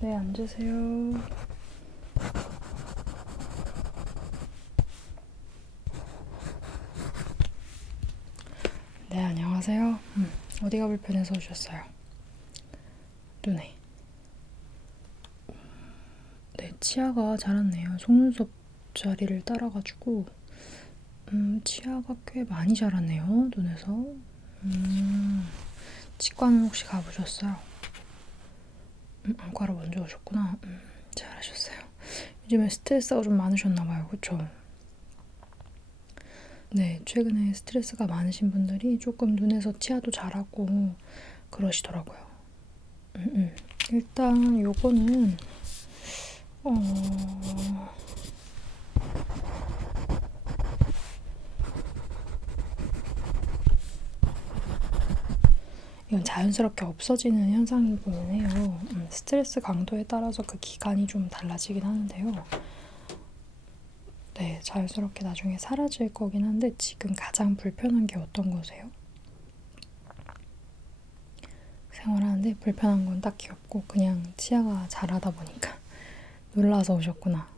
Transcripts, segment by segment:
네, 앉으세요. 네, 안녕하세요. 어디가 불편해서 오셨어요? 눈에. 네, 치아가 자랐네요. 속눈썹 자리를 따라가지고 치아가 꽤 많이 자랐네요, 눈에서. 치과는 혹시 가보셨어요? 안과로 먼저 오셨구나. 잘하셨어요. 요즘에 스트레스가 좀 많으셨나봐요, 그쵸? 네, 최근에 스트레스가 많으신 분들이 조금 눈에서 치아도 자라고 그러시더라고요. 일단 요거는 이건 자연스럽게 없어지는 현상이기는 해요. 스트레스 강도에 따라서 그 기간이 좀 달라지긴 하는데요. 네, 자연스럽게 나중에 사라질 거긴 한데 지금 가장 불편한 게 어떤 거세요? 생활하는데 불편한 건 딱히 없고 그냥 치아가 자라다 보니까 놀라서 오셨구나.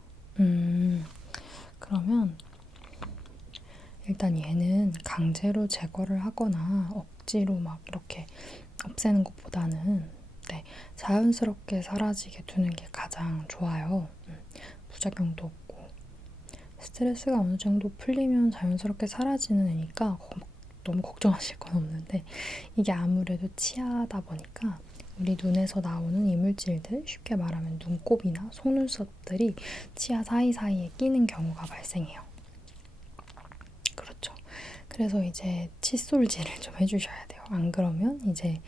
그러면 일단 얘는 강제로 제거를 하거나 억지로 막 이렇게 없애는 것보다는 네, 자연스럽게 사라지게 두는 게 가장 좋아요. 부작용도 없고 스트레스가 어느 정도 풀리면 자연스럽게 사라지는 애니까 너무 걱정하실 건 없는데 이게 아무래도 치아다 보니까 우리 눈에서 나오는 이물질들, 쉽게 말하면 눈곱이나 속눈썹들이 치아 사이사이에 끼는 경우가 발생해요. 그렇죠. 그래서 이제 칫솔질을 좀 해주셔야 돼요. 안 그러면 이제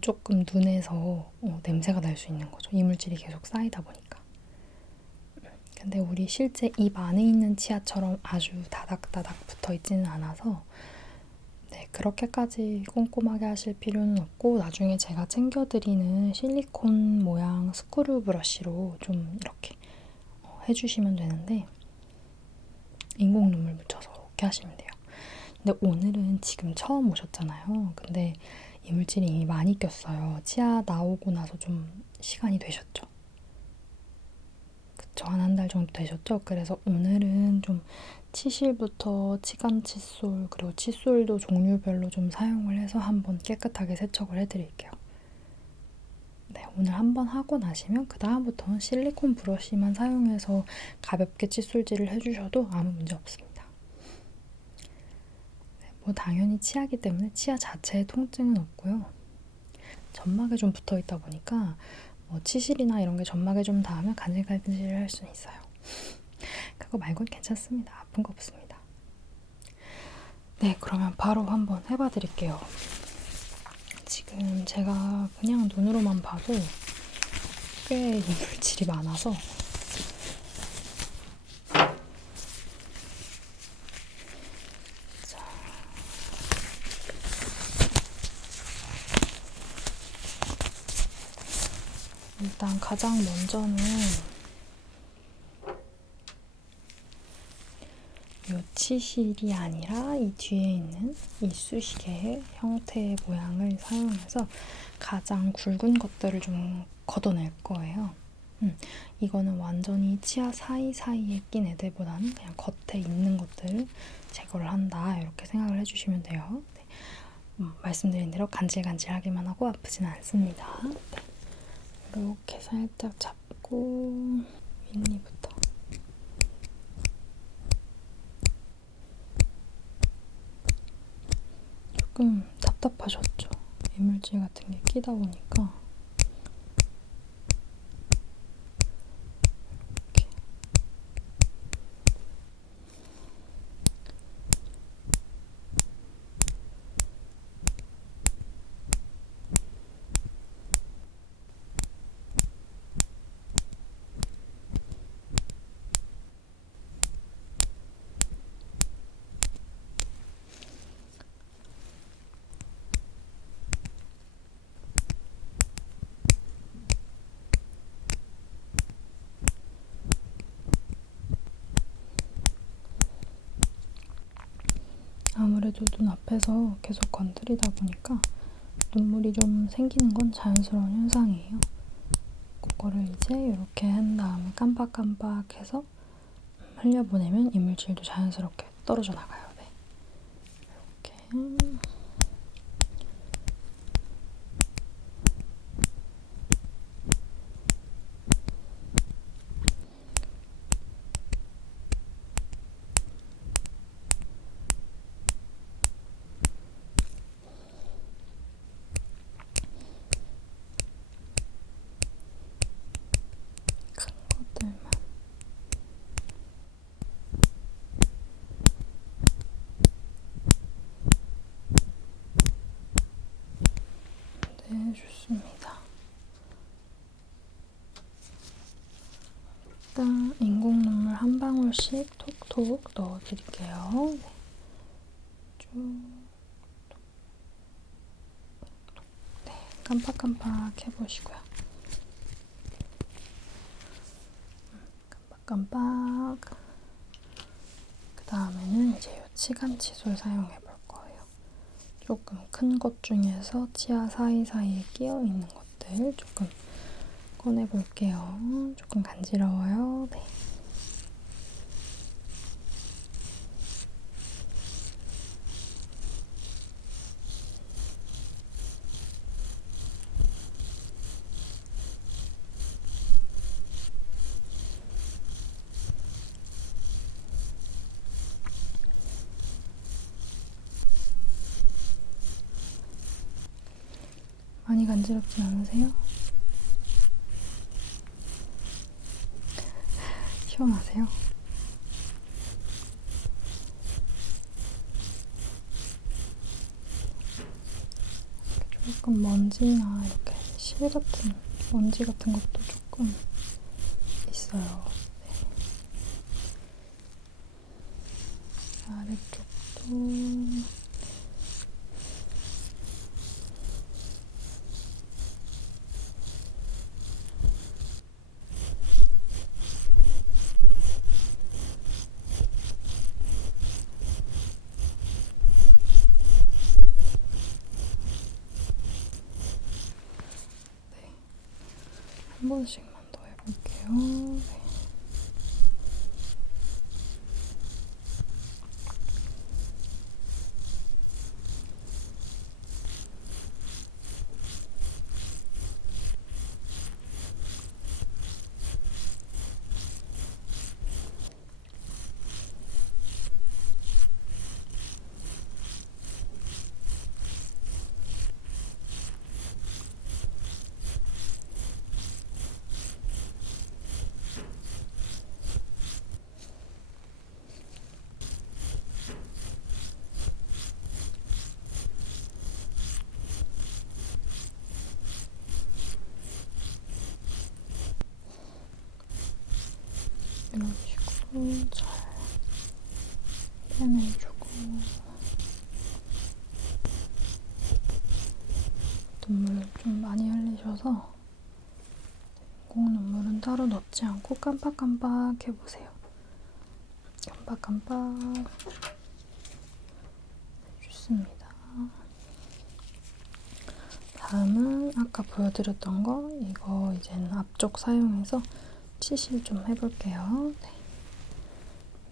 조금 눈에서 냄새가 날 수 있는 거죠. 이물질이 계속 쌓이다 보니까. 근데 우리 실제 입 안에 있는 치아처럼 아주 다닥다닥 붙어 있지는 않아서 네, 그렇게까지 꼼꼼하게 하실 필요는 없고 나중에 제가 챙겨드리는 실리콘 모양 스크류 브러쉬로 좀 이렇게 해주시면 되는데 인공 눈물 묻혀서 이렇게 하시면 돼요. 근데 오늘은 지금 처음 오셨잖아요. 근데 이물질이 이미 많이 꼈어요. 치아 나오고 나서 좀 시간이 되셨죠? 그쵸, 한 달 정도 되셨죠? 그래서 오늘은 좀 치실부터 치간 칫솔 그리고 칫솔도 종류별로 좀 사용을 해서 한번 깨끗하게 세척을 해드릴게요. 네, 오늘 한번 하고 나시면 그 다음부터는 실리콘 브러쉬만 사용해서 가볍게 칫솔질을 해주셔도 아무 문제 없습니다. 네, 뭐 당연히 치아기 때문에 치아 자체에 통증은 없고요. 점막에 좀 붙어있다 보니까 뭐 치실이나 이런 게 점막에 좀 닿으면 간질간질 할 수는 있어요. 그거 말고는 괜찮습니다. 아픈 거 없습니다. 네, 그러면 바로 한번 해봐 드릴게요. 지금 제가 그냥 눈으로만 봐도 꽤 이물질이 많아서 자, 일단 가장 먼저는 이 치실이 아니라 이 뒤에 있는 이쑤시개 형태의 모양을 사용해서 가장 굵은 것들을 좀 걷어낼 거예요. 이거는 완전히 치아 사이사이에 낀 애들보다는 그냥 겉에 있는 것들을 제거를 한다 이렇게 생각을 해주시면 돼요. 네. 말씀드린 대로 간질간질하기만 하고 아프진 않습니다. 네. 이렇게 살짝 잡고 윗니부터 조금 답답하셨죠? 이물질 같은 게 끼다 보니까 이렇게. 아무래도 눈 앞에서 계속 건드리다 보니까 눈물이 좀 생기는 건 자연스러운 현상이에요. 꼭 요거를 이제 이렇게 한 다음에 깜빡깜빡해서 흘려보내면 이물질도 자연스럽게 떨어져 나가요. 네. 이렇게. 네, 좋습니다. 일단 인공 눈물 한 방울씩 톡톡 넣어드릴게요. 네. 쭉. 네, 깜빡깜빡 해보시고요. 깜빡깜빡. 그 다음에는 이제 이 치간 칫솔 사용해 볼 거예요. 조금 큰 것 중에서 치아 사이사이에 끼어 있는 것들 조금 꺼내 볼게요. 조금 간지러워요. 네. 많이 간지럽진 않으세요? 시원하세요? 조금 먼지나 이렇게 실 같은 먼지 같은 것도 조금 있어요. 네. 아래쪽도 한 번씩만 더 해볼게요. 네. 이런 식으로 잘 빼내주고 눈물 좀 많이 흘리셔서 인공 눈물은 따로 넣지 않고 깜빡깜빡 해보세요. 깜빡깜빡. 좋습니다. 다음은 아까 보여드렸던 거 이거 이제는 앞쪽 사용해서 치실 좀 해볼게요. 네.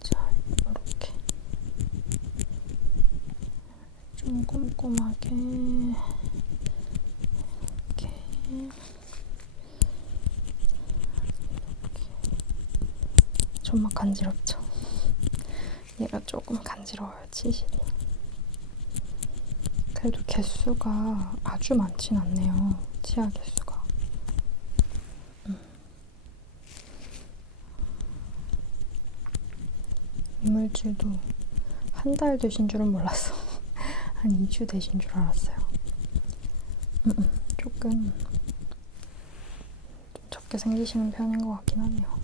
자, 이렇게 좀 꼼꼼하게 이렇게 정말 간지럽죠? 얘가 조금 간지러워요, 치실이. 그래도 개수가 아주 많진 않네요, 치아 개수가. 이물질도 한 달 되신 줄은 몰랐어. 한 2주 되신 줄 알았어요. 조금 좀 적게 생기시는 편인 것 같긴 하네요.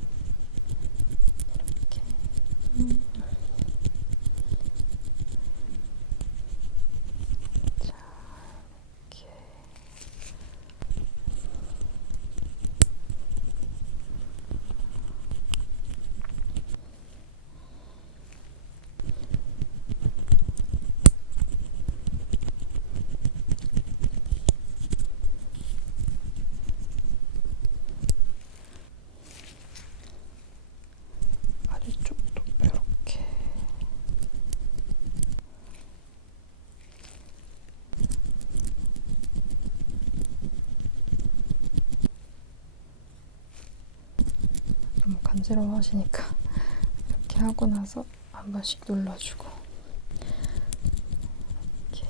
이렇게. 자, 이렇게. 간지러워 하시니까 이렇게 하고 나서 한 번씩 눌러주고. 이렇게.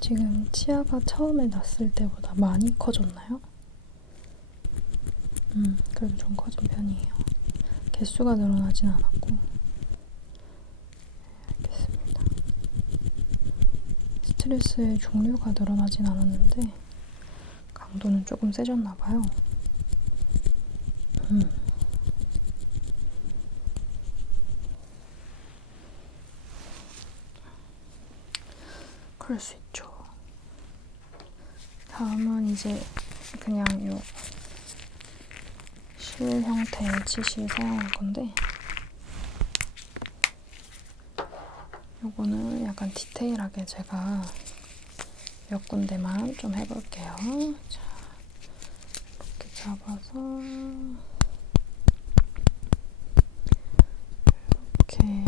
지금 치아가 처음에 났을 때보다 많이 커졌나요? 그래도 좀 커진 편이에요. 개수가 늘어나진 않았고. 알겠습니다. 스트레스의 종류가 늘어나진 않았는데 강도는 조금 세졌나봐요. 그럴 수 있죠. 다음은 이제 그냥 요 실 형태의 치실 사용할 건데, 요거는 약간 디테일하게 제가 몇 군데만 좀 해볼게요. 자, 이렇게 잡아서 이렇게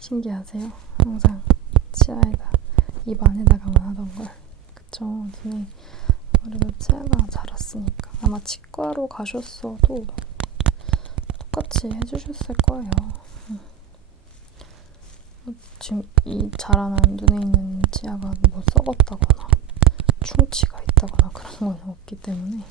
신기하세요? 항상 치아에다 입 안에다가만 하던 걸. 그쵸? 눈에 우리가 치아가 자랐으니까 아마 치과로 가셨어도 똑같이 해주셨을 거예요. 지금 이 자라난 눈에 있는 치아가 뭐 썩었다거나 충치가 있다거나 그런 건 없기 때문에.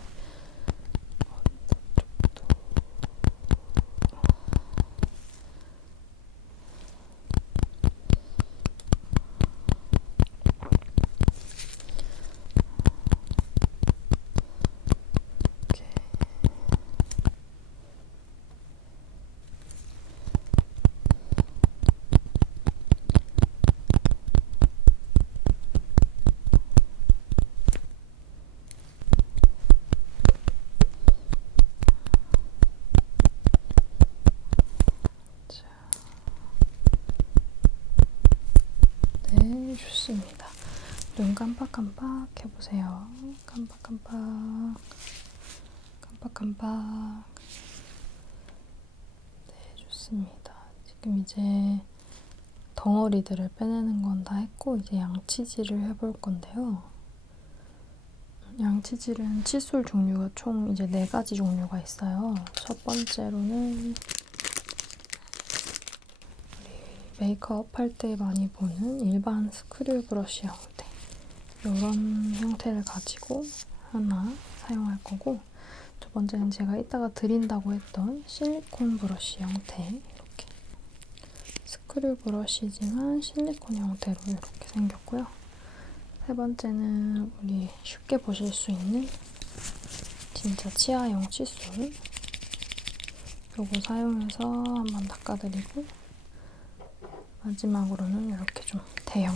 네, 좋습니다. 눈 깜빡깜빡 해보세요. 깜빡깜빡, 깜빡깜빡. 네, 좋습니다. 지금 이제 덩어리들을 빼내는 건 다 했고, 이제 양치질을 해볼 건데요. 양치질은 칫솔 종류가 총 이제 4가지 종류가 있어요. 첫 번째로는 메이크업 할 때 많이 보는 일반 스크류 브러쉬 형태, 이런 형태를 가지고 하나 사용할 거고, 두 번째는 제가 이따가 드린다고 했던 실리콘 브러쉬 형태, 이렇게 스크류 브러쉬지만 실리콘 형태로 이렇게 생겼고요. 세 번째는 우리 쉽게 보실 수 있는 진짜 치아용 칫솔, 요거 사용해서 한번 닦아드리고, 마지막으로는 이렇게 좀 대형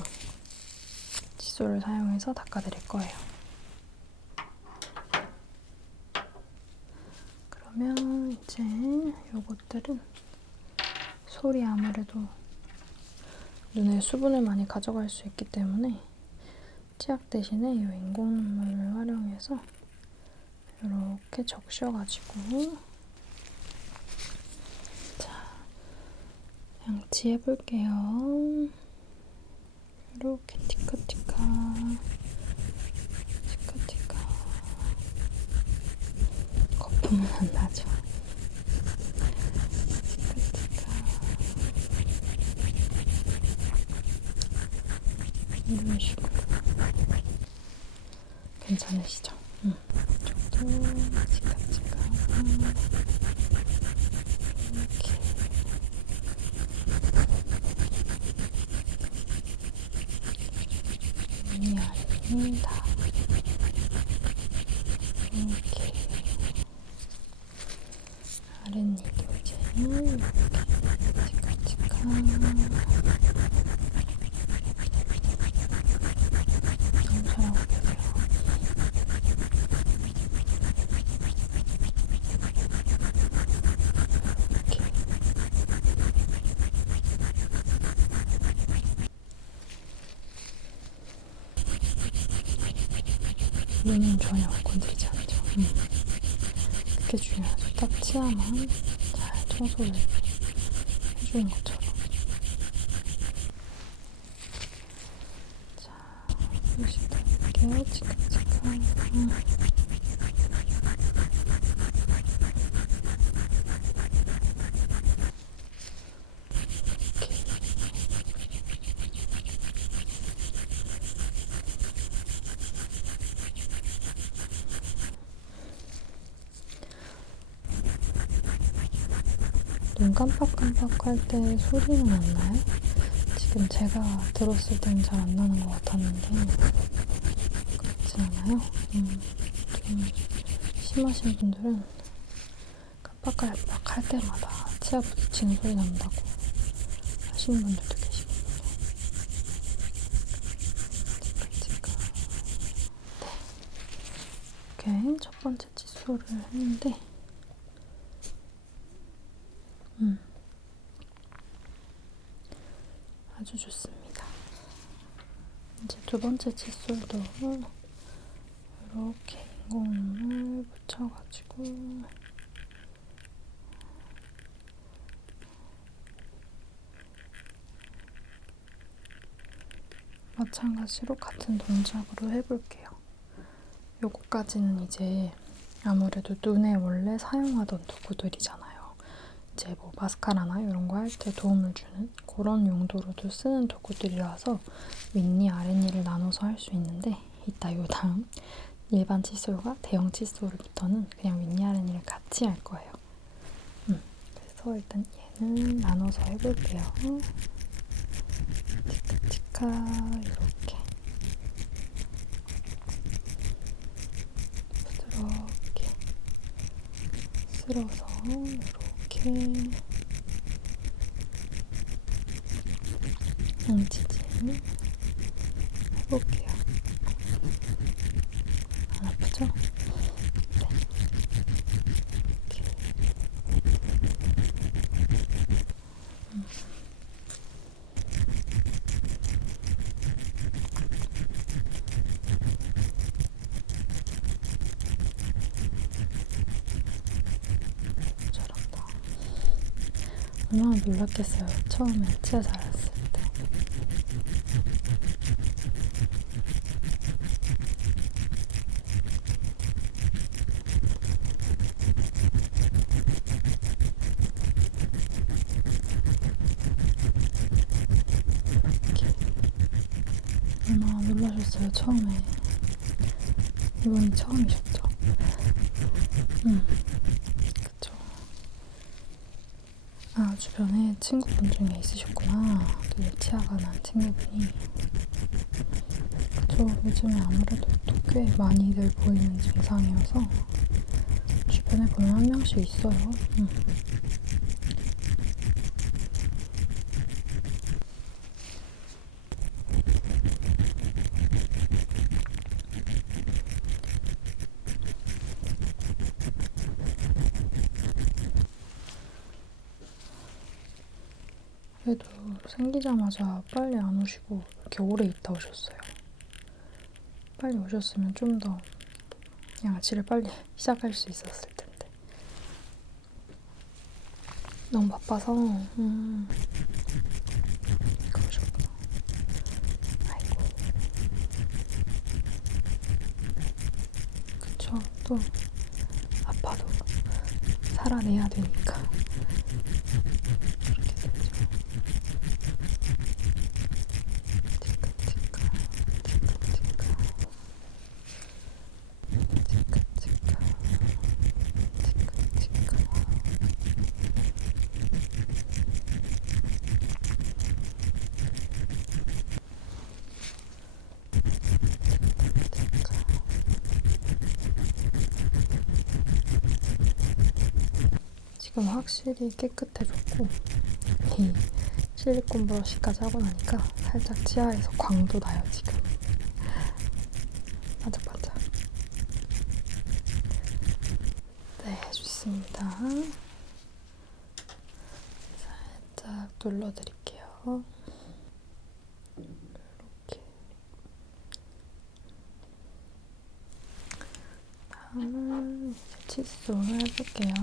칫솔을 사용해서 닦아드릴 거예요. 그러면 이제 요것들은 솔이 아무래도 눈에 수분을 많이 가져갈 수 있기 때문에 치약 대신에 이 인공눈물을 활용해서 이렇게 적셔가지고 양치해볼게요. 이렇게 티카티카 티카티카. 거품은 안 나죠? 티카티카. 이런 식으로. 괜찮으시죠? 이쪽도 티카티카. 이렇게. 아닙니다. 이렇게 아랫니도 이제 이렇게 치카치카. 너무 잘하고 계세요. 눈은 전혀 건드리지 않죠. 그게 중요하죠. 딱 치아만 잘 청소를 해주는 것처럼. 자, 휴식 드릴게요. 치카치카. 눈 깜빡깜빡할 때 소리는 안 나요? 지금 제가 들었을 때는 잘 안 나는 것 같았는데 그렇진 않아요? 좀 심하신 분들은 깜빡깜빡할 때마다 치아 부딪히는 소리 난다고 하시는 분들도 계시거든요. 네. 이렇게 첫 번째 칫솔을 했는데 아주 좋습니다. 이제 두 번째 칫솔도 이렇게 인공눈물 붙여가지고 마찬가지로 같은 동작으로 해볼게요. 요거까지는 이제 아무래도 눈에 원래 사용하던 도구들이잖아요. 이제 뭐 마스카라나 이런 거 할 때 도움을 주는 그런 용도로도 쓰는 도구들이라서 윗니, 아랫니를 나눠서 할 수 있는데 이따 요 다음 일반 칫솔과 대형 칫솔부터는 그냥 윗니, 아랫니를 같이 할 거예요. 그래서 일단 얘는 나눠서 해볼게요. 치카치카 이렇게 부드럽게 쓸어서 이렇게 양치질 해볼게요. 안 아프죠? 네. 이렇게. 잘한다. 얼마나 놀랐겠어요. 처음에 치아 자랐을 때. 얼마나 놀라셨어요, 처음에. 이번이 처음이셨죠? 그쵸. 아, 주변에 친구분 중에 있으셨구나. 또 치아가 난 친구분이. 그쵸, 요즘에 아무래도 또 꽤 많이들 보이는 증상이어서 주변에 보면 한 명씩 있어요. 그래도 생기자마자 빨리 안 오시고 이렇게 오래 있다 오셨어요. 빨리 오셨으면 좀 더 양치를 빨리 시작할 수 있었을 텐데. 너무 바빠서 그러셨구나. 아이고. 그쵸. 또 아파도 살아내야 되니까. 그렇게 되죠. 치카치카, 치카치카, 치카치카, 치카치카. 지금 확실히 깨끗해졌고 이 실리콘 브러쉬까지 하고 나니까 살짝 치아에서 광도 나요, 지금. 반짝반짝. 네, 좋습니다. 살짝 눌러드릴게요. 이렇게. 칫솔 해볼게요.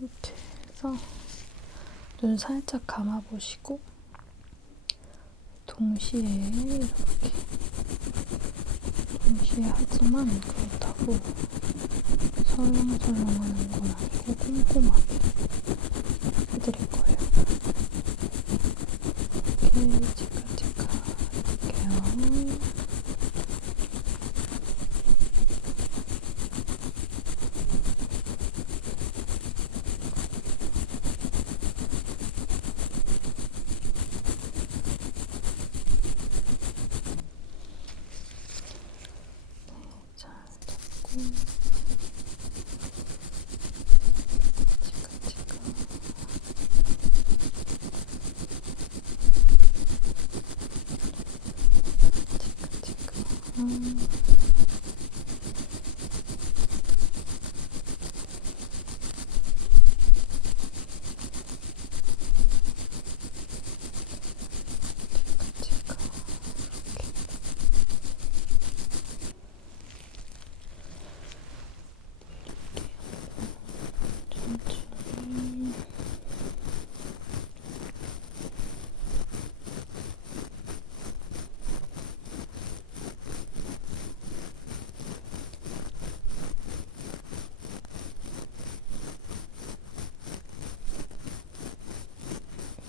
이렇게 해서 눈 살짝 감아보시고 동시에 이렇게 동시에 하지만 그렇다고 설렁설렁 하는 건 아니고 꼼꼼하게 해드릴 거예요. 이렇게 치카치카 해볼게요. 잘 잡고 치카치카 치카치카 천천히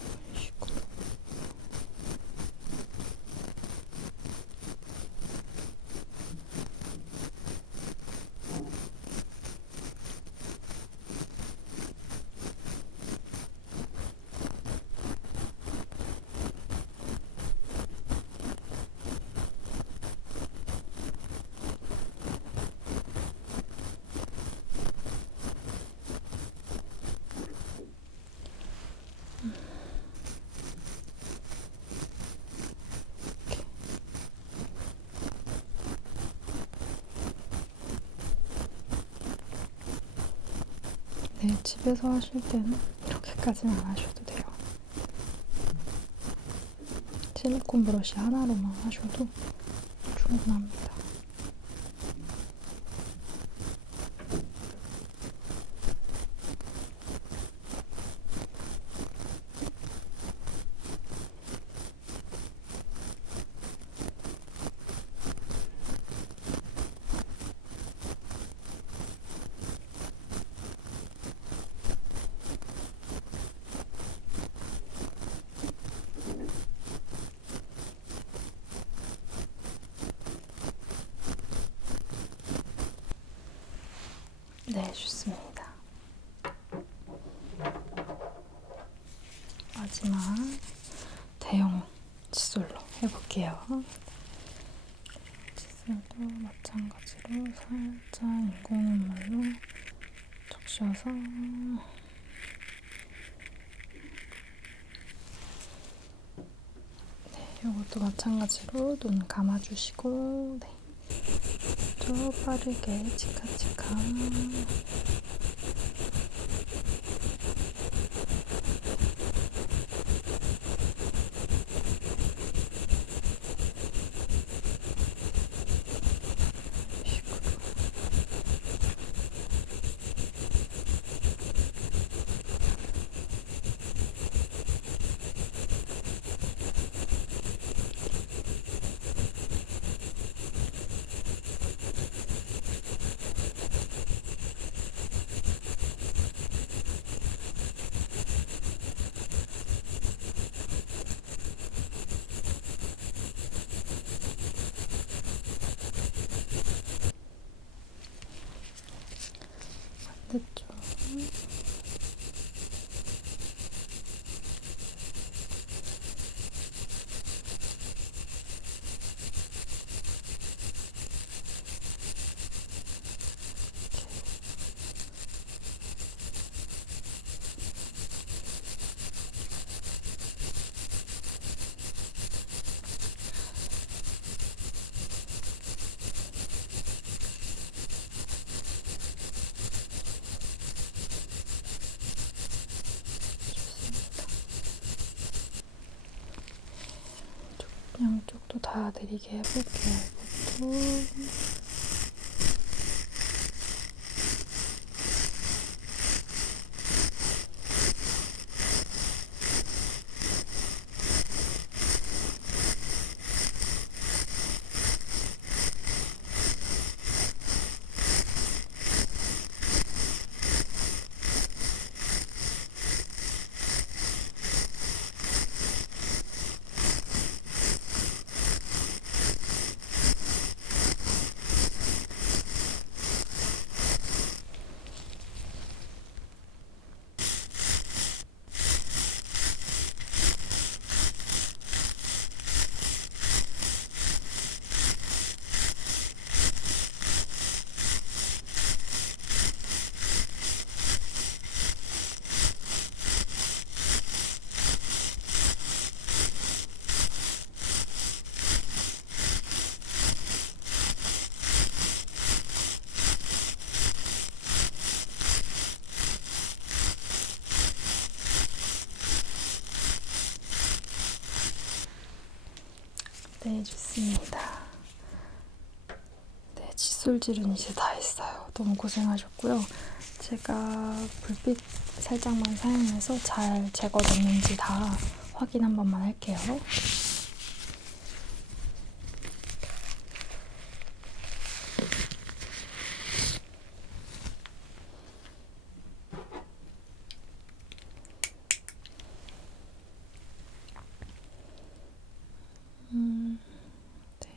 이런 식으로 네, 집에서 하실 때는 이렇게까지는 안 하셔도 돼요. 실리콘 브러쉬 하나로만 하셔도 충분합니다. 네, 좋습니다. 마지막 대용 칫솔로 해볼게요. 칫솔도 마찬가지로 살짝 인공눈물로 적셔서 네, 이것도 마찬가지로 눈 감아주시고 네, 또 빠르게 치카치카 반대쪽 양쪽도 다 내리게 해볼게요. 이것도. 네, 좋습니다. 네, 칫솔질은 이제 다 했어요. 너무 고생하셨고요. 제가 불빛 살짝만 사용해서 잘 제거됐는지 다 확인 한 번만 할게요. 네.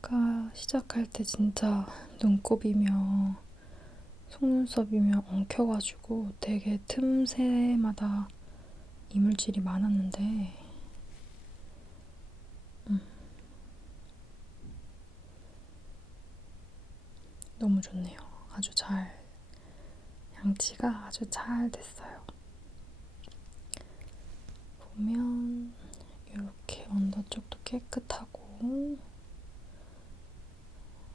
아까 시작할 때 진짜 눈곱이며 속눈썹이며 엉켜가지고 되게 틈새마다 이물질이 많았는데 너무 좋네요. 아주 잘 양치가 아주 잘 됐어요. 보면 이렇게 언더 쪽도 깨끗하고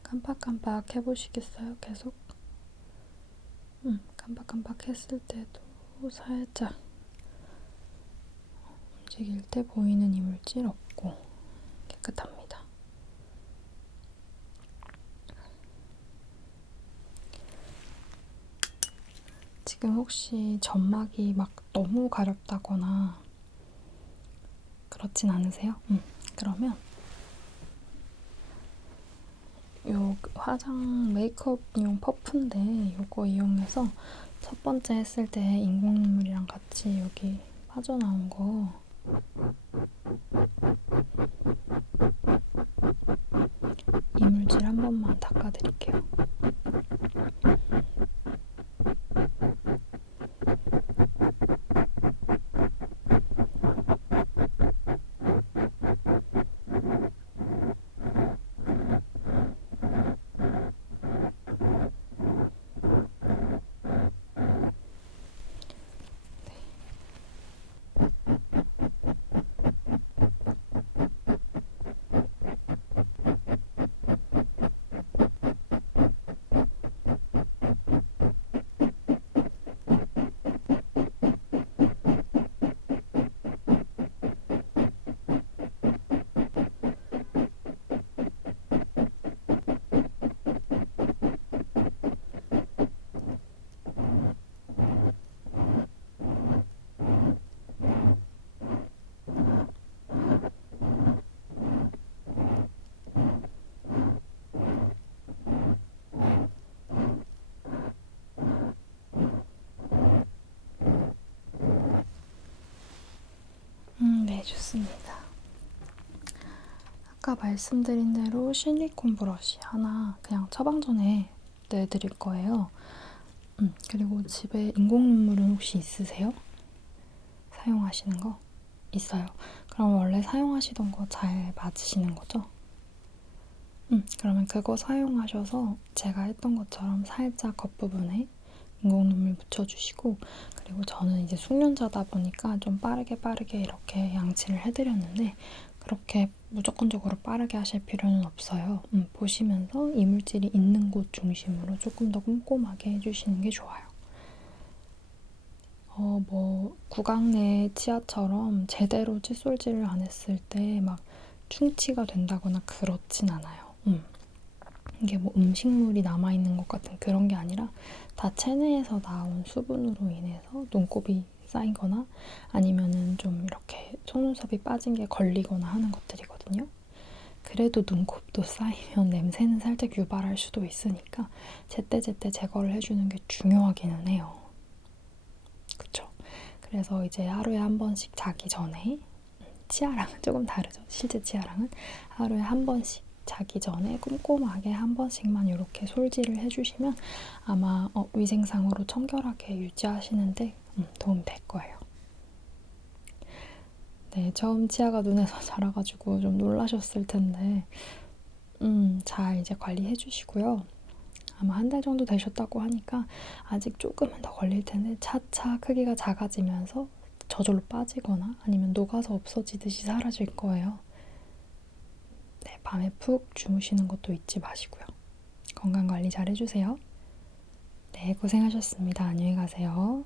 깜빡깜빡 해보시겠어요? 계속? 깜빡깜빡 했을 때도 살짝 움직일 때 보이는 이물질 없고 깨끗합니다. 지금 혹시 점막이 막 너무 가렵다거나 그렇진 않으세요? 그러면 요 화장 메이크업용 퍼프인데 요거 이용해서 첫 번째 했을 때 인공 눈물이랑 같이 여기 빠져나온 거 이물질 한 번만 닦아드릴게요. 네, 좋습니다. 아까 말씀드린 대로 실리콘 브러쉬 하나 그냥 처방전에 내드릴 거예요. 그리고 집에 인공 눈물은 혹시 있으세요? 사용하시는 거? 있어요. 그럼 원래 사용하시던 거 잘 맞으시는 거죠? 그러면 그거 사용하셔서 제가 했던 것처럼 살짝 겉부분에 인공 눈물 묻혀주시고, 그리고 저는 이제 숙련자다 보니까 좀 빠르게 이렇게 양치를 해드렸는데 그렇게 무조건적으로 빠르게 하실 필요는 없어요. 보시면서 이물질이 있는 곳 중심으로 조금 더 꼼꼼하게 해주시는 게 좋아요. 뭐 구강 내 치아처럼 제대로 칫솔질을 안 했을 때 막 충치가 된다거나 그렇진 않아요. 이게 뭐 음식물이 남아있는 것 같은 그런 게 아니라 다 체내에서 나온 수분으로 인해서 눈곱이 쌓이거나 아니면은 좀 이렇게 속눈썹이 빠진 게 걸리거나 하는 것들이거든요. 그래도 눈곱도 쌓이면 냄새는 살짝 유발할 수도 있으니까 제때제때 제거를 해주는 게 중요하기는 해요. 그쵸? 그래서 이제 하루에 한 번씩 자기 전에 치아랑은 조금 다르죠. 실제 치아랑은 하루에 한 번씩 자기 전에 꼼꼼하게 한 번씩만 이렇게 솔질을 해주시면 아마 위생상으로 청결하게 유지하시는데 도움이 될 거예요. 네, 처음 치아가 눈에서 자라가지고 좀 놀라셨을 텐데 잘 이제 관리해 주시고요. 아마 한 달 정도 되셨다고 하니까 아직 조금은 더 걸릴 텐데 차차 크기가 작아지면서 저절로 빠지거나 아니면 녹아서 없어지듯이 사라질 거예요. 네, 밤에 푹 주무시는 것도 잊지 마시고요. 건강 관리 잘 해주세요. 네, 고생하셨습니다. 안녕히 가세요.